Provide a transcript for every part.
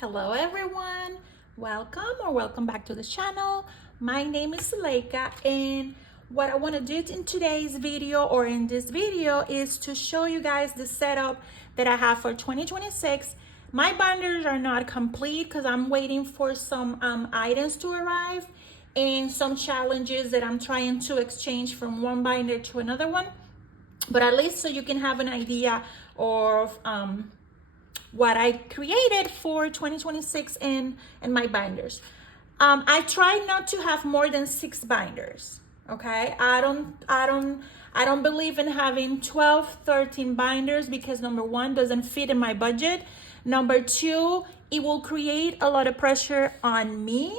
Hello everyone, welcome back to the channel. My name is Zuleika, and what I want to do in today's video or in this video is to show you guys the setup that I have for 2026. My binders are not complete because I'm waiting for some items to arrive and some challenges that I'm trying to exchange from one binder to another one, but at least so you can have an idea of what I created for 2026 in my binders. I try not to have more than 6 binders. Okay, I don't believe in having 12, 13 binders because number one, doesn't fit in my budget. Number two, it will create a lot of pressure on me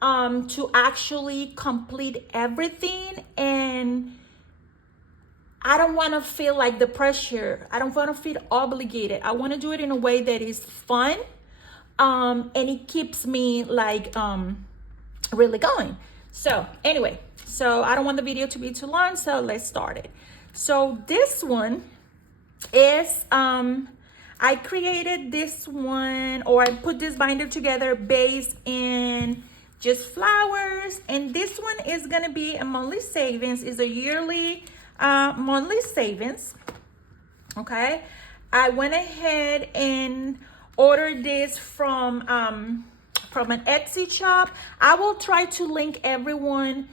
to actually complete everything, and I don't want to feel like the pressure. I don't want to feel obligated. I want to do it in a way that is fun, and it keeps me like really going. So anyway, so I don't want the video to be too long, so let's start it. So this one is I created this one, or I put this binder together based in just flowers, and this one is gonna be a monthly savings. Is a yearly monthly savings. Okay, I went ahead and ordered this from an Etsy shop. I will try to link everyone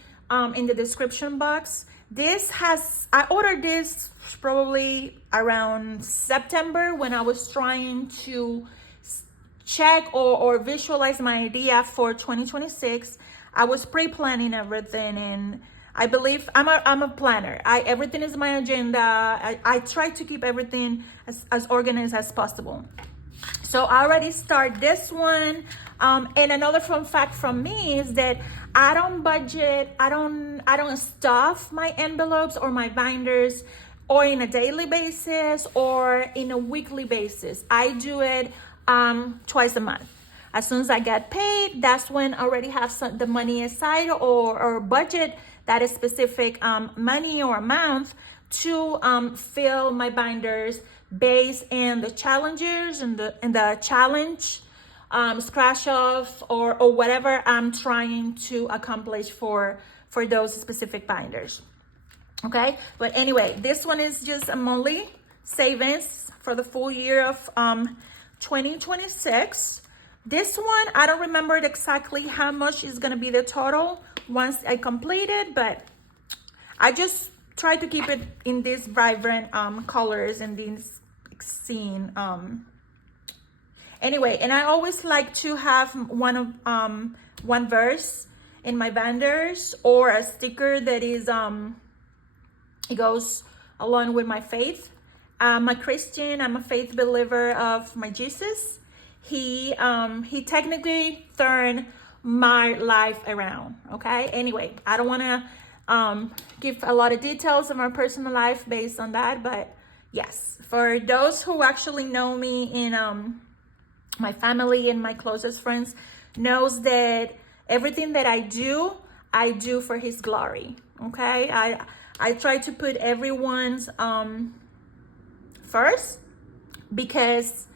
in the description box. I ordered this probably around September when I was trying to check or visualize my idea for 2026. I was pre-planning everything, and I believe I'm a planner. Everything is my agenda. I try to keep everything as organized as possible. So I already start this one. And another fun fact from me is that I don't budget. I don't stuff my envelopes or my binders or in a daily basis or in a weekly basis. I do it twice a month. As soon as I get paid, that's when I already have the money aside or budget that is specific money or amount to fill my binders based in the challenges and the challenge, scratch off or whatever I'm trying to accomplish for those specific binders. Okay, but anyway, this one is just a monthly savings for the full year of 2026. This one, I don't remember exactly how much is going to be the total once I complete it, but I just try to keep it in these vibrant colors and these scene. Anyway, and I always like to have one verse in my binders or a sticker that is it goes along with my faith. I'm a Christian. I'm a faith believer of my Jesus. He technically turned my life around. Okay, anyway, I don't want to give a lot of details of my personal life based on that, but yes, for those who actually know me in my family and my closest friends knows that everything that I do for his glory. Okay, I try to put everyone's first because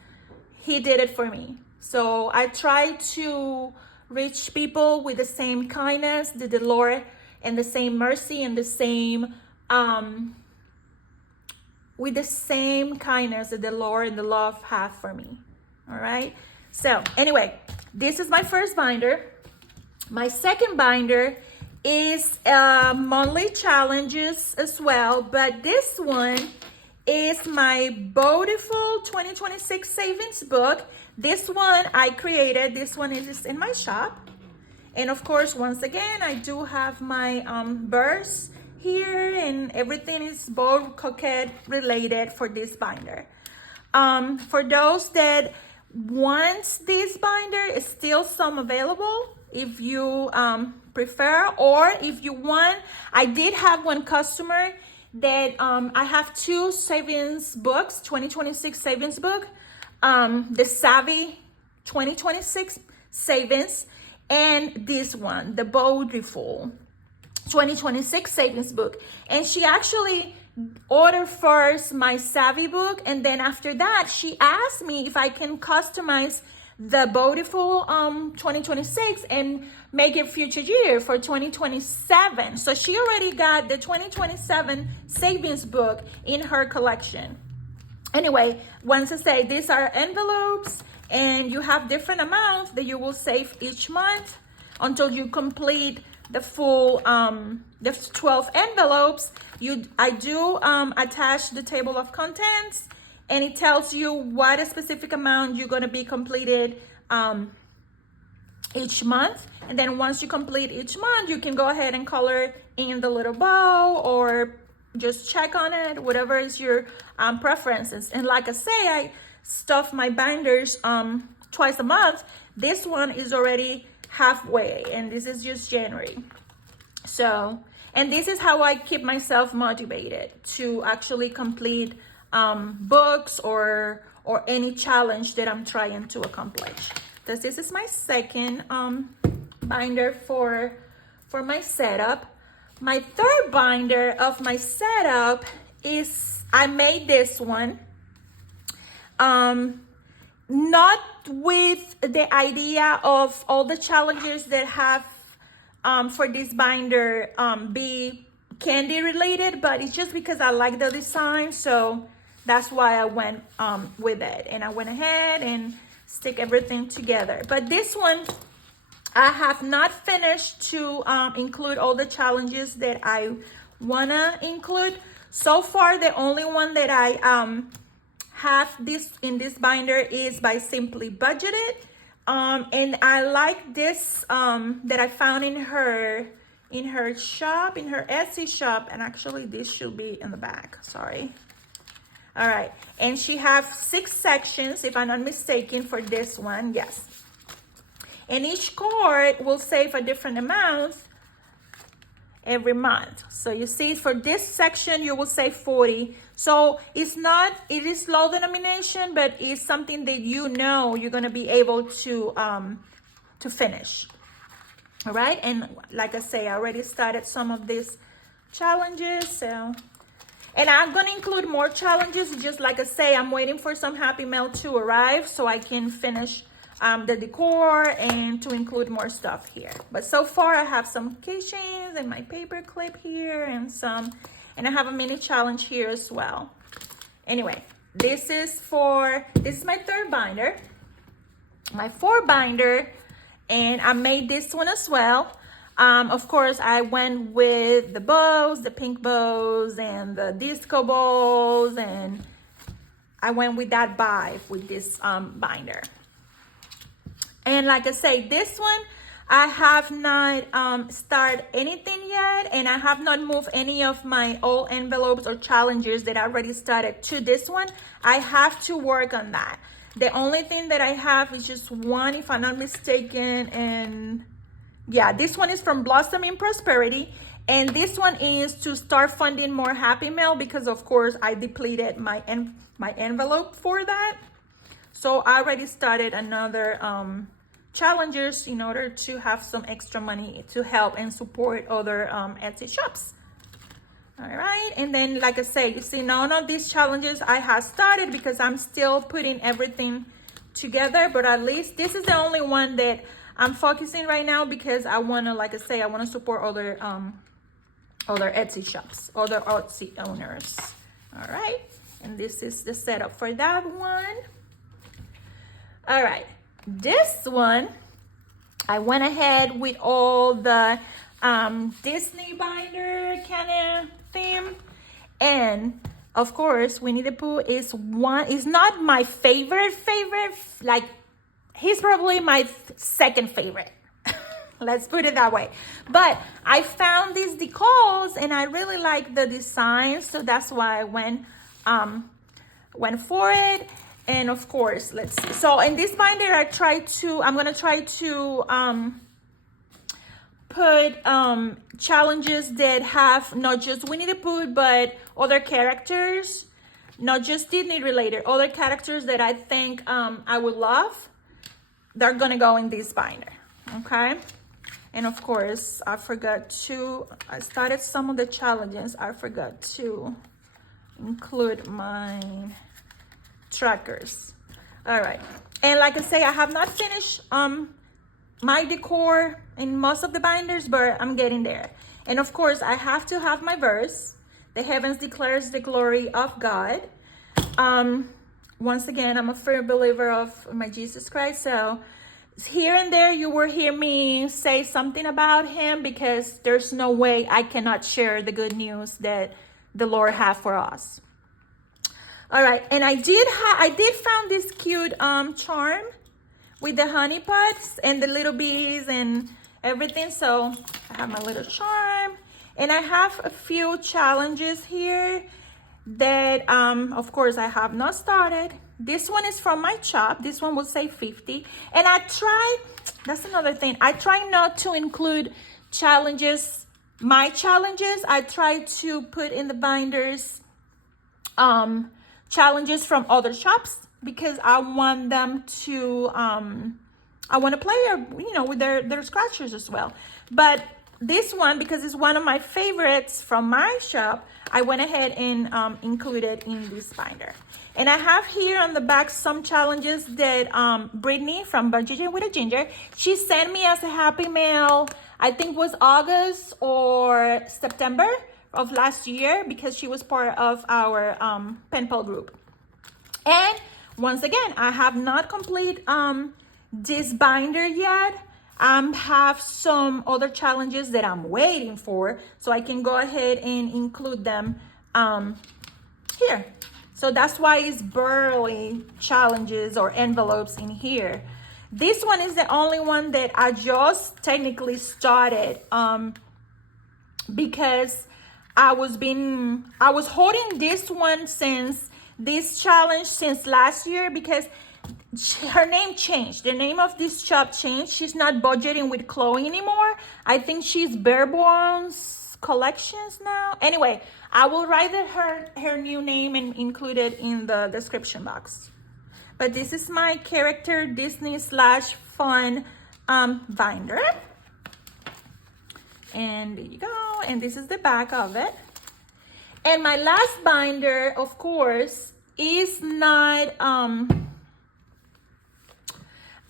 he did it for me. So I try to reach people with the same kindness that the Lord and the same mercy and the same with the same kindness that the Lord and the love have for me. All right. So anyway, this is my first binder. My second binder is monthly challenges as well, but this one is my beautiful 2026 savings book. This one I created. This one is in my shop. And of course, once again, I do have my burrs here, and everything is bold coquette related for this binder. For those that want this binder, is still some available if you prefer, or if you want. I did have one customer that I have 2 savings books, 2026 savings book, the Savvy 2026 savings, and this one, the Beautiful 2026 savings book. And she actually ordered first my Savvy book, and then after that she asked me if I can customize the beautiful 2026 and make it future year for 2027. So she already got the 2027 savings book in her collection. Anyway, once I say these are envelopes, and you have different amounts that you will save each month until you complete the full the 12 envelopes. I do attach the table of contents, and it tells you what a specific amount you're going to be completed each month. And then once you complete each month, you can go ahead and color in the little bow or just check on it, whatever is your preferences. And like I say, I stuff my binders twice a month. This one is already halfway, and this is just January. So, and this is how I keep myself motivated to actually complete books or any challenge that I'm trying to accomplish. Because this is my second binder for my setup. My third binder of my setup is, I made this one not with the idea of all the challenges that have for this binder be candy related, but it's just because I like the design, so that's why I went with it, and I went ahead and stick everything together. But this one, I have not finished to include all the challenges that I wanna include. So far, the only one that I have in this binder is by Simply Budgeted. And I like this that I found in her shop, in her Etsy shop. And actually this should be in the back, sorry. All right, and she has 6 sections, if I'm not mistaken, for this one, yes. And each card will save a different amount every month. So you see, for this section, you will save 40. So it is low denomination, but it's something that you know you're gonna be able to finish. All right, and like I say, I already started some of these challenges, so. And I'm gonna include more challenges, just like I say, I'm waiting for some Happy Mail to arrive so I can finish the decor and to include more stuff here. But so far I have some keychains and my paper clip here and I have a mini challenge here as well. Anyway, this is my third binder, my fourth binder, and I made this one as well. Of course, I went with the bows, the pink bows and the disco balls, and I went with that vibe with this binder. And like I say, this one, I have not started anything yet, and I have not moved any of my old envelopes or challenges that I already started to this one. I have to work on that. The only thing that I have is just one, if I'm not mistaken, and yeah, this one is from Blossoming Prosperity, and this one is to start funding more Happy Mail because, of course, I depleted my envelope for that. So I already started another challenges in order to have some extra money to help and support other Etsy shops. All right, and then like I say, you see, none of these challenges I have started because I'm still putting everything together, but at least this is the only one that I'm focusing right now because I want to, like I say, I want to support other Etsy shops, other Etsy owners. All right, and this is the setup for that one. All right, this one, I went ahead with all the Disney binder kind of theme, and of course Winnie the Pooh is not my favorite, like he's probably my second favorite. Let's put it that way. But I found these decals and I really like the design, so that's why I went for it. And of course, let's see. So in this binder, I'm gonna try to put challenges that have not just Winnie the Pooh, but other characters, not just Disney related, other characters that I think I would love. They're gonna go in this binder, okay? And of course, I started some of the challenges. I forgot to include my trackers. All right. And like I say, I have not finished my decor in most of the binders, but I'm getting there. And of course, I have to have my verse. The heavens declares the glory of God. Once again, I'm a firm believer of my Jesus Christ. So here and there, you will hear me say something about him, because there's no way I cannot share the good news that the Lord has for us. All right, and I did found this cute charm with the honey pots and the little bees and everything. So I have my little charm, and I have a few challenges here that of course I have not started. This one is from my shop. This one will say 50, and that's another thing, I try not to include my challenges. I try to put in the binders challenges from other shops, because I want them to I want to play with their scratchers as well. But this one, because it's one of my favorites from my shop, I went ahead and included in this binder. And I have here on the back some challenges that Brittany from Budgeting with a Ginger, she sent me as a happy mail. I think was August or September of last year, because she was part of our pen pal group. And once again, I have not complete this binder yet. Have some other challenges that I'm waiting for, so I can go ahead and include them here. So that's why it's barely challenges or envelopes in here. This one is the only one that I just technically started because I was holding this challenge since last year, because her name changed. The name of this shop changed. She's not budgeting with Chloe anymore. I think she's Bare Bones Collections now. Anyway, I will write her new name and include it in the description box. But this is my character Disney / fun binder. And there you go. And this is the back of it. And my last binder, of course, is not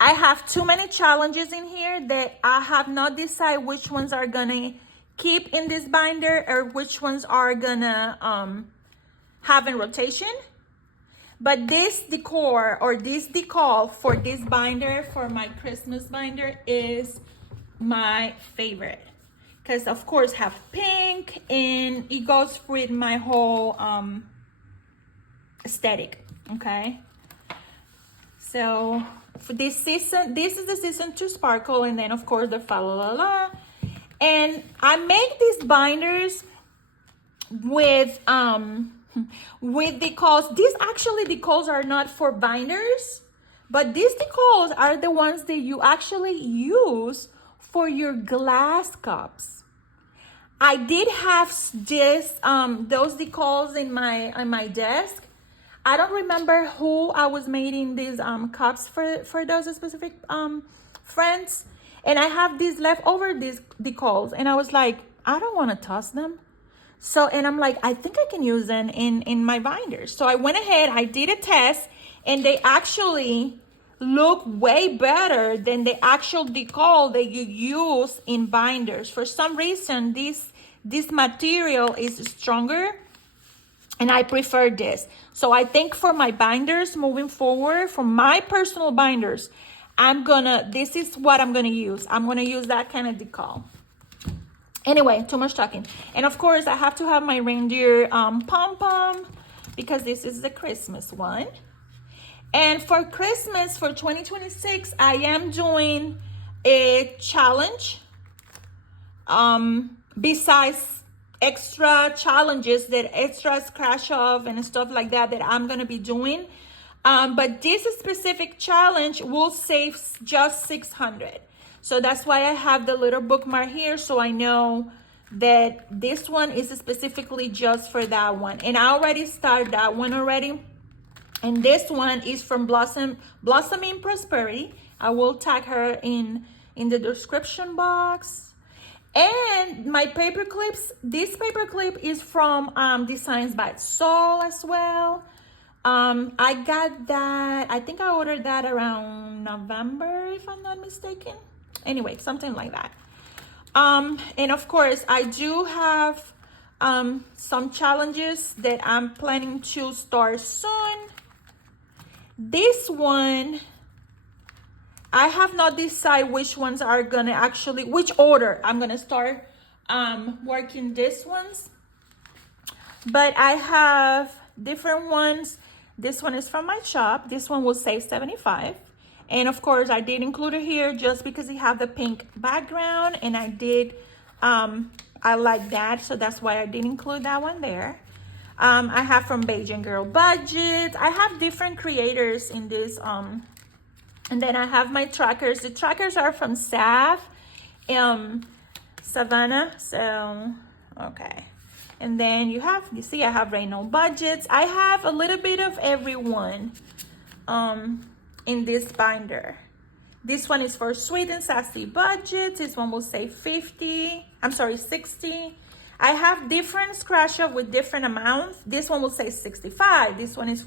I have too many challenges in here that I have not decided which ones are gonna keep in this binder or which ones are gonna have in rotation. But this decor or this decal for this binder, for my Christmas binder, is my favorite. Because of course have pink, and it goes with my whole aesthetic, okay? So for this season, this is the season to sparkle, and then of course the fa la la la. And I make these binders with decals. These actually decals are not for binders, but these decals are the ones that you actually use for your glass cups. I did have those decals in my desk. I don't remember who I was making these cups for those specific friends, and I have these leftover these decals, and I was like, I don't want to toss them. So, and I'm like, I think I can use them in my binders. So I went ahead, I did a test, and they actually look way better than the actual decal that you use in binders. For some reason, this material is stronger, and I prefer this. So I think for my binders moving forward, for my personal binders, this is what I'm gonna use. I'm gonna use that kind of decal. Anyway, too much talking. And of course, I have to have my reindeer pom-pom, because this is the Christmas one. And for Christmas, for 2026, I am doing a challenge. Besides extra challenges, that extra scratch off and stuff like that I'm gonna be doing. But this specific challenge will save just $600. So that's why I have the little bookmark here, so I know that this one is specifically just for that one. And I already started that one already. And this one is from Blossoming Prosperity. I will tag her in the description box. And my paper clips, this paper clip is from Designs by Soul as well. I got that, I think I ordered that around November, if I'm not mistaken. Anyway, something like that. And of course, I do have some challenges that I'm planning to start soon. This one, I have not decided which ones are gonna actually, which order I'm gonna start working these ones. But I have different ones. This one is from my shop. This one will save $75. And of course, I did include it here just because it have the pink background, and I did, I like that, so that's why I did include that one there. I have from Beijing Girl Budget. I have different creators in this, and then I have my trackers. The trackers are from Savannah, so, okay. And then you see I have Reynolds Budgets. I have a little bit of everyone in this binder. This one is for Sweet and Sassy Budgets. This one will say 60. I have different scratch off with different amounts. This one will say 65. This one is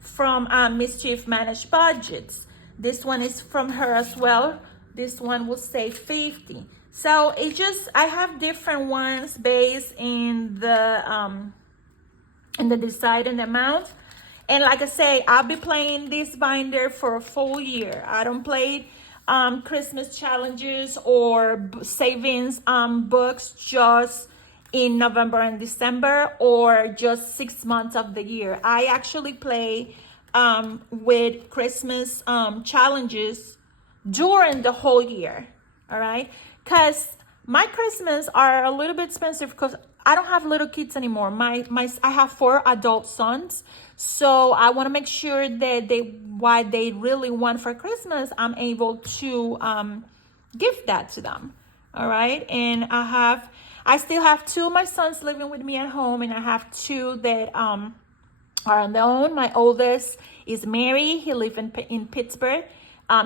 from Mischief Managed Budgets. This one is from her as well. This one will say 50. So it just, I have different ones based in the design and amount. And like I say, I'll be playing this binder for a full year. I don't play Christmas challenges or savings books just in November and December, or just 6 months of the year. I actually play with Christmas challenges during the whole year. All right, because my Christmas are a little bit expensive because I don't have little kids anymore. I have 4 adult sons, so I want to make sure that what they really want for Christmas, I'm able to give that to them. All right, and I still have 2 of my sons living with me at home, and I have 2 that are on their own. My oldest is Mary. He lives in Pittsburgh.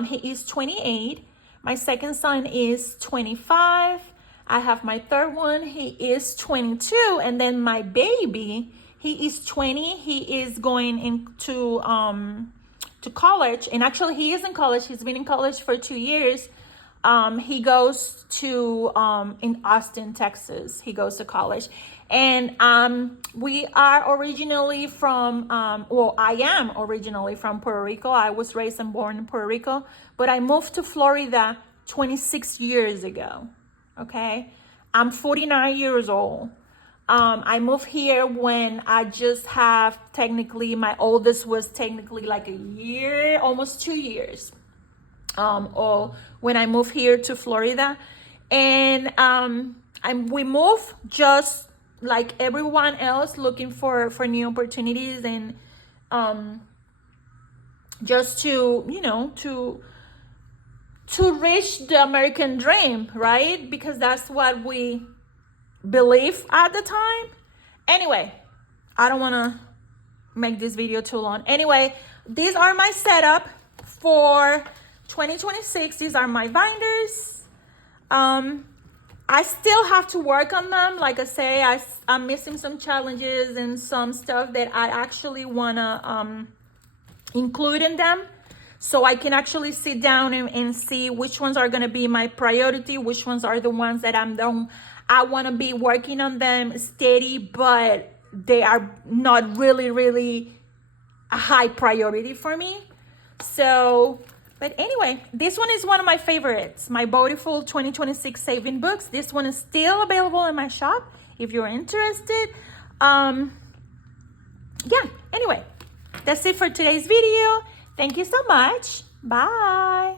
He is 28. My second son is 25. I have my third one. He is 22. And then my baby, he is 20. He is going into to college. And actually, he is in college. He's been in college for 2 years. He goes to in Austin, Texas. He goes to college. And we are originally from, I am originally from Puerto Rico. I was raised and born in Puerto Rico, but I moved to Florida 26 years ago, okay? I'm 49 years old. I moved here when I just have technically, my oldest was technically like a year, almost 2 years, or when I moved here to Florida. And we moved just like everyone else, looking for new opportunities, and just to, you know, to reach the American dream, right? Because that's what we believe at the time. Anyway, I don't want to make this video too long. Anyway, these are my setup for 2026. These are my binders. I still have to work on them. Like I say, I'm missing some challenges and some stuff that I actually want to include in them, so I can actually sit down and see which ones are going to be my priority, which ones are the ones that I want to be working on them steady, but they are not really a high priority for me. So, but anyway, this one is one of my favorites, my Beautiful 2026 Saving Books. This one is still available in my shop if you're interested. Yeah, anyway, that's it for today's video. Thank you so much. Bye.